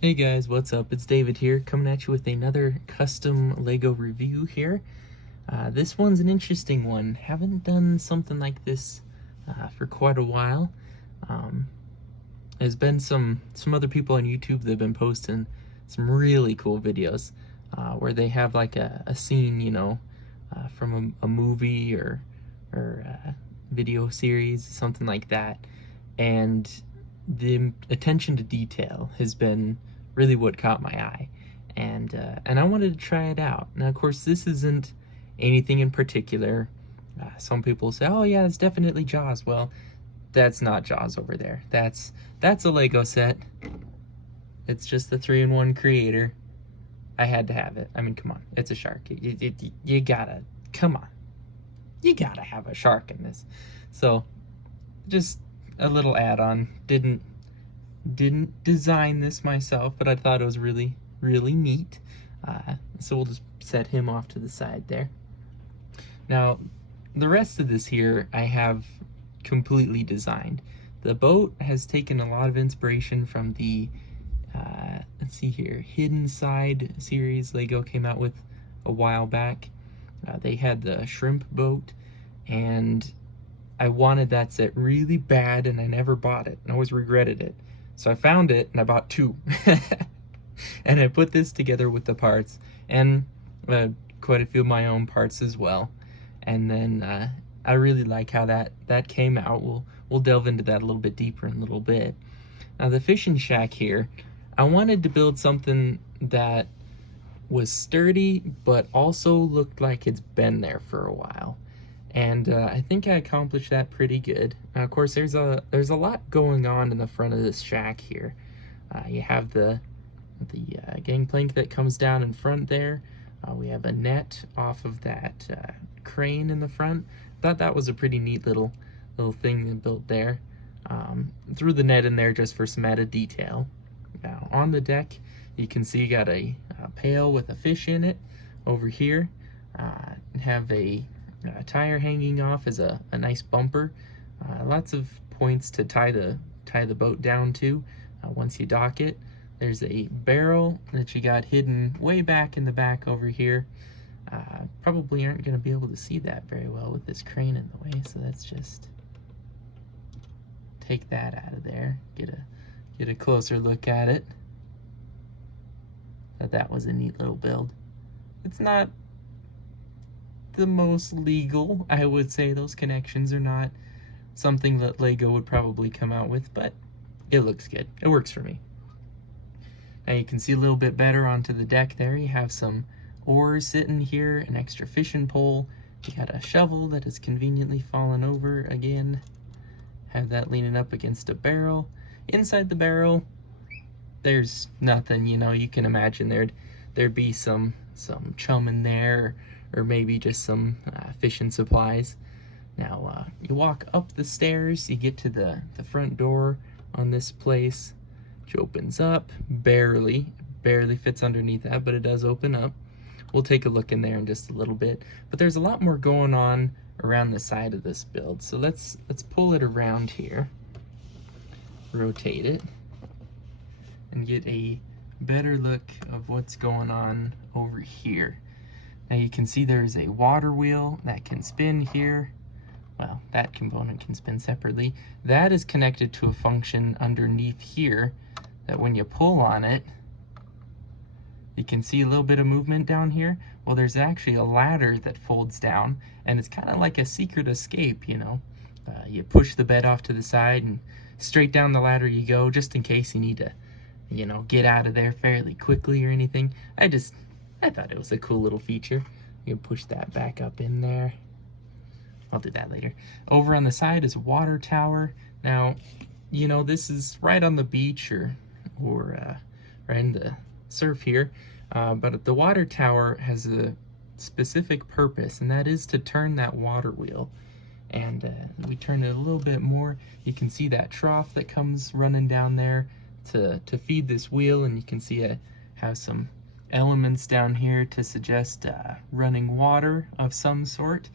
Hey guys, what's up? It's David here, coming at you with another custom Lego review here. This one's an interesting one. Haven't done something like this for quite a while. Um, there's been some other people on YouTube that have been posting some really cool videos where they have like a scene, from a movie or video series, something like that, and the attention to detail has been really what caught my eye, and I wanted to try it out. Now, of course, this isn't anything in particular. Some people say, "Oh yeah, it's definitely Jaws." Well, that's not Jaws over there. That's a Lego set. It's just the 3-in-1 creator. I had to have it. I mean, come on, it's a shark. You gotta, come on, you gotta have a shark in this. So, just a little add-on. Didn't design this myself, but I thought it was really neat. So we'll just set him off to the side there. Now, the rest of this here I have completely designed. The boat has taken a lot of inspiration from the let's see here, Hidden Side series Lego came out with a while back. They had the shrimp boat, and I wanted that set really bad, and I never bought it, and I always regretted it. So I found it, and I bought two. And I put this together with the parts, and quite a few of my own parts as well. And then I really like how that came out. We'll delve into that a little bit deeper in a little bit. Now, the fishing shack here, I wanted to build something that was sturdy, but also looked like it's been there for a while. And I think I accomplished that pretty good. Now, of course, there's a lot going on in the front of this shack here. You have the gangplank that comes down in front there. We have a net off of that crane in the front. Thought that was a pretty neat little thing they built there. Threw the net in there just for some added detail. Now, on the deck, you can see you got a pail with a fish in it. Over here, have a tire hanging off as a nice bumper. Lots of points to tie the boat down to once you dock it. There's a barrel that you got hidden way back in the back over here. Probably aren't going to be able to see that very well with this crane in the way, so let's just take that out of there. Get a closer look at it. That was a neat little build. It's not the most legal, I would say. Those connections are not something that Lego would probably come out with, but it looks good. It works for me. Now you can see a little bit better onto the deck there. You have some oars sitting here, an extra fishing pole. You got a shovel that has conveniently fallen over again. Have that leaning up against a barrel. Inside the barrel, there's nothing. You can imagine there'd be some chum in there, or maybe just some fishing supplies. Now, you walk up the stairs, you get to the front door on this place, which opens up, barely fits underneath that, but it does open up. We'll take a look in there in just a little bit, but there's a lot more going on around the side of this build. So let's pull it around here, rotate it, and get a better look of what's going on over here. Now you can see there's a water wheel that can spin here. Well, that component can spin separately. That is connected to a function underneath here that when you pull on it, you can see a little bit of movement down here. Well, there's actually a ladder that folds down, and it's kind of like a secret escape, You push the bed off to the side, and straight down the ladder you go, just in case you need to, get out of there fairly quickly or anything. I thought it was a cool little feature. You can push that back up in there. I'll do that later. Over on the side is a water tower. Now, this is right on the beach or right in the surf here. But the water tower has a specific purpose, and that is to turn that water wheel. And we turn it a little bit more. You can see that trough that comes running down there to feed this wheel, and you can see it has some elements down here to suggest running water of some sort.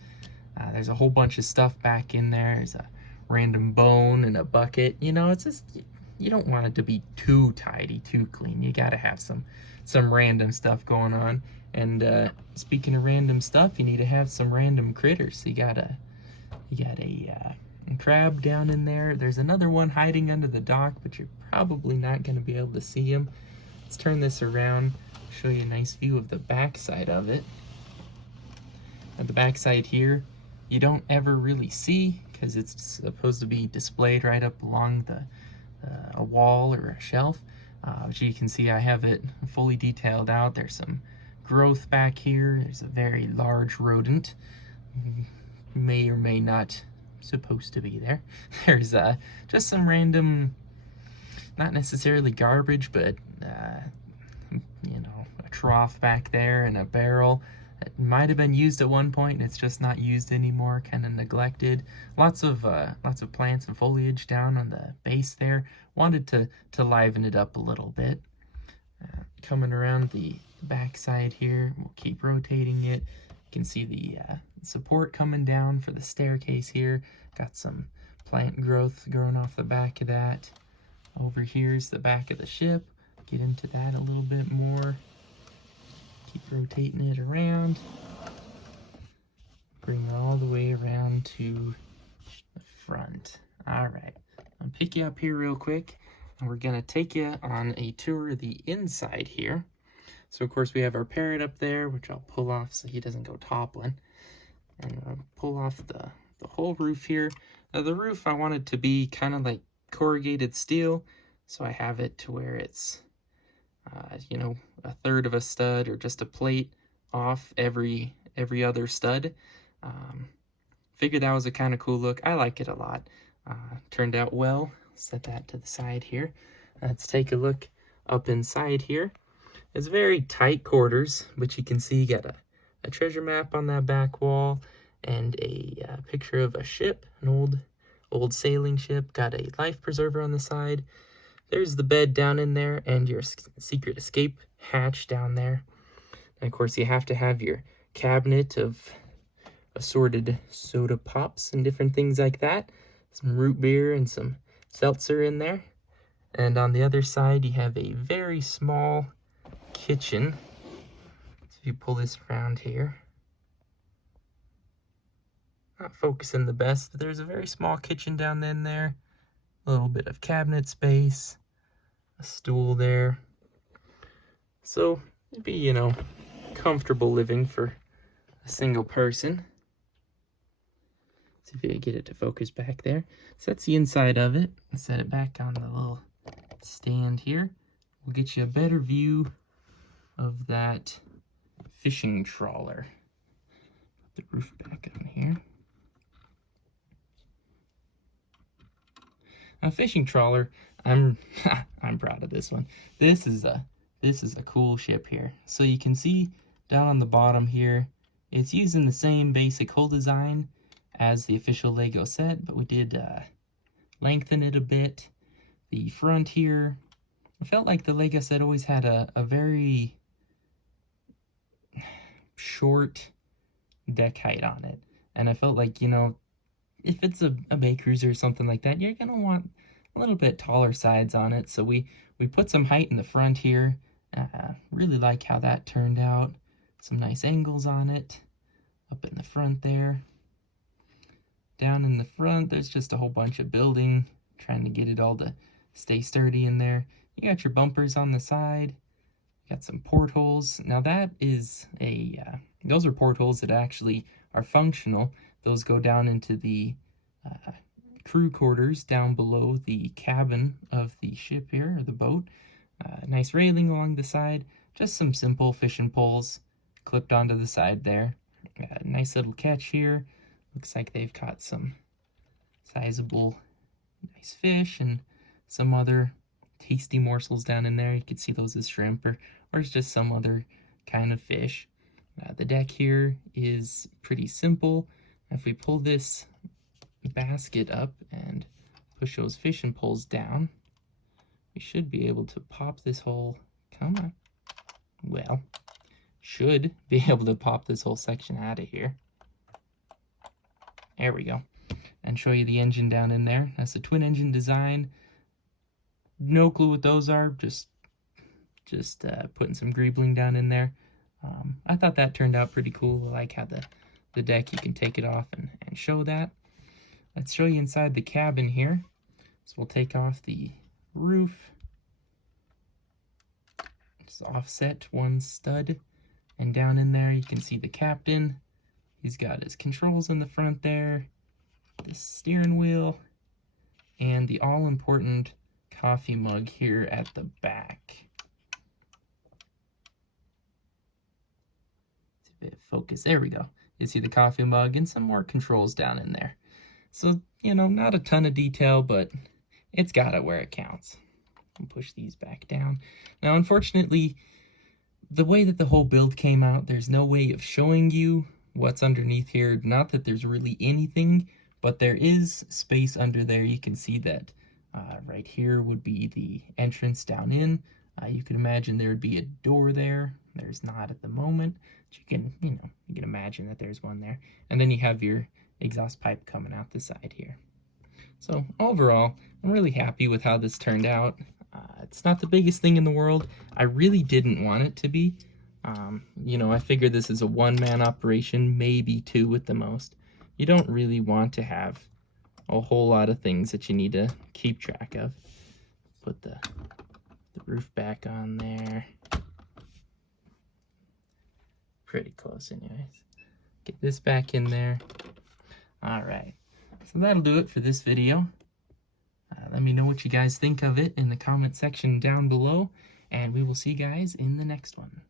There's a whole bunch of stuff back in there. There's a random bone and a bucket. It's just, you don't want it to be too tidy, too clean. You gotta have some random stuff going on. And speaking of random stuff, you need to have some random critters. You got a crab down in there. There's another one hiding under the dock, but you're probably not going to be able to see him. Let's turn this around, show you a nice view of the backside of it. At the backside here, you don't ever really see because it's supposed to be displayed right up along a wall or a shelf. But you can see I have it fully detailed out. There's some growth back here. There's a very large rodent. May or may not supposed to be there. There's just some random, not necessarily garbage, but you know, a trough back there and a barrel. It might have been used at one point and it's just not used anymore, kind of neglected. Lots of plants and foliage down on the base there. Wanted to liven it up a little bit. Coming around the back side here, we'll keep rotating it. You can see the support coming down for the staircase here. Got some plant growth growing off the back of that. Over here's the back of the ship. Get into that a little bit more. Keep rotating it around. Bring it all the way around to the front. All right, I'll pick you up here real quick, and we're gonna take you on a tour of the inside here. So of course we have our parrot up there, which I'll pull off so he doesn't go toppling. And I'll pull off the whole roof here. Now the roof I want it to be kind of like corrugated steel, so I have it to where it's you know, a third of a stud or just a plate off every other stud. Figured that was a kind of cool look. I like it a lot. Turned out well. Set that to the side here. Let's take a look up inside here. It's very tight quarters, but you can see you got a treasure map on that back wall and a picture of a ship, an old sailing ship. Got a life preserver on the side. There's the bed down in there and your secret escape hatch down there. And of course you have to have your cabinet of assorted soda pops and different things like that. Some root beer and some seltzer in there. And on the other side you have a very small kitchen. So if you pull this around here, not focusing the best, but there's a very small kitchen down in there. A little bit of cabinet space, a stool there. So it'd be, you know, comfortable living for a single person. See if you can get it to focus back there. So that's the inside of it. Set it back on the little stand here. We'll get you a better view of that fishing trawler. Put the roof back on here. A fishing trawler, I'm proud of this one. This is a cool ship here. So you can see down on the bottom here, it's using the same basic hull design as the official Lego set, but we did lengthen it a bit. The front here, I felt like the Lego set always had a very short deck height on it. And I felt like, you know, if it's a Bay Cruiser or something like that, you're gonna want a little bit taller sides on it. So we put some height in the front here. Really like how that turned out. Some nice angles on it. Up in the front there. Down in the front, there's just a whole bunch of building. Trying to get it all to stay sturdy in there. You got your bumpers on the side. You got some portholes. Now that is those are portholes that actually are functional. Those go down into the crew quarters down below the cabin of the ship here, or the boat. Nice railing along the side. Just some simple fishing poles clipped onto the side there. Nice little catch here. Looks like they've caught some sizable nice fish and some other tasty morsels down in there. You could see those as shrimp or it's just some other kind of fish. The deck here is pretty simple. If we pull this basket up and push those fishing poles down, we should be able to pop this whole, come on, well, should be able to pop this whole section out of here. There we go. And show you the engine down in there. That's a twin engine design. no clue what those are, just putting some greebling down in there. I thought that turned out pretty cool. I like how the deck, you can take it off and show that. Let's show you inside the cabin here. So we'll take off the roof. Just offset one stud. And down in there you can see the captain. He's got his controls in the front there, the steering wheel, and the all-important coffee mug here at the back. Focus, there we go. You see the coffee mug and some more controls down in there. So, you know, not a ton of detail, but it's got it where it counts. I'll push these back down. Now, unfortunately, the way that the whole build came out, there's no way of showing you what's underneath here. Not that there's really anything, but there is space under there. You can see that right here would be the entrance down in. You can imagine there would be a door there. There's not at the moment. But you can, you can imagine that there's one there. And then you have your exhaust pipe coming out the side here. So overall, I'm really happy with how this turned out. It's not the biggest thing in the world. I really didn't want it to be. I figure this is a one-man operation, maybe two at the most. You don't really want to have a whole lot of things that you need to keep track of. Put the roof back on there. Pretty close anyways. Get this back in there. All right, so that'll do it for this video. Let me know what you guys think of it in the comment section down below, and we will see you guys in the next one.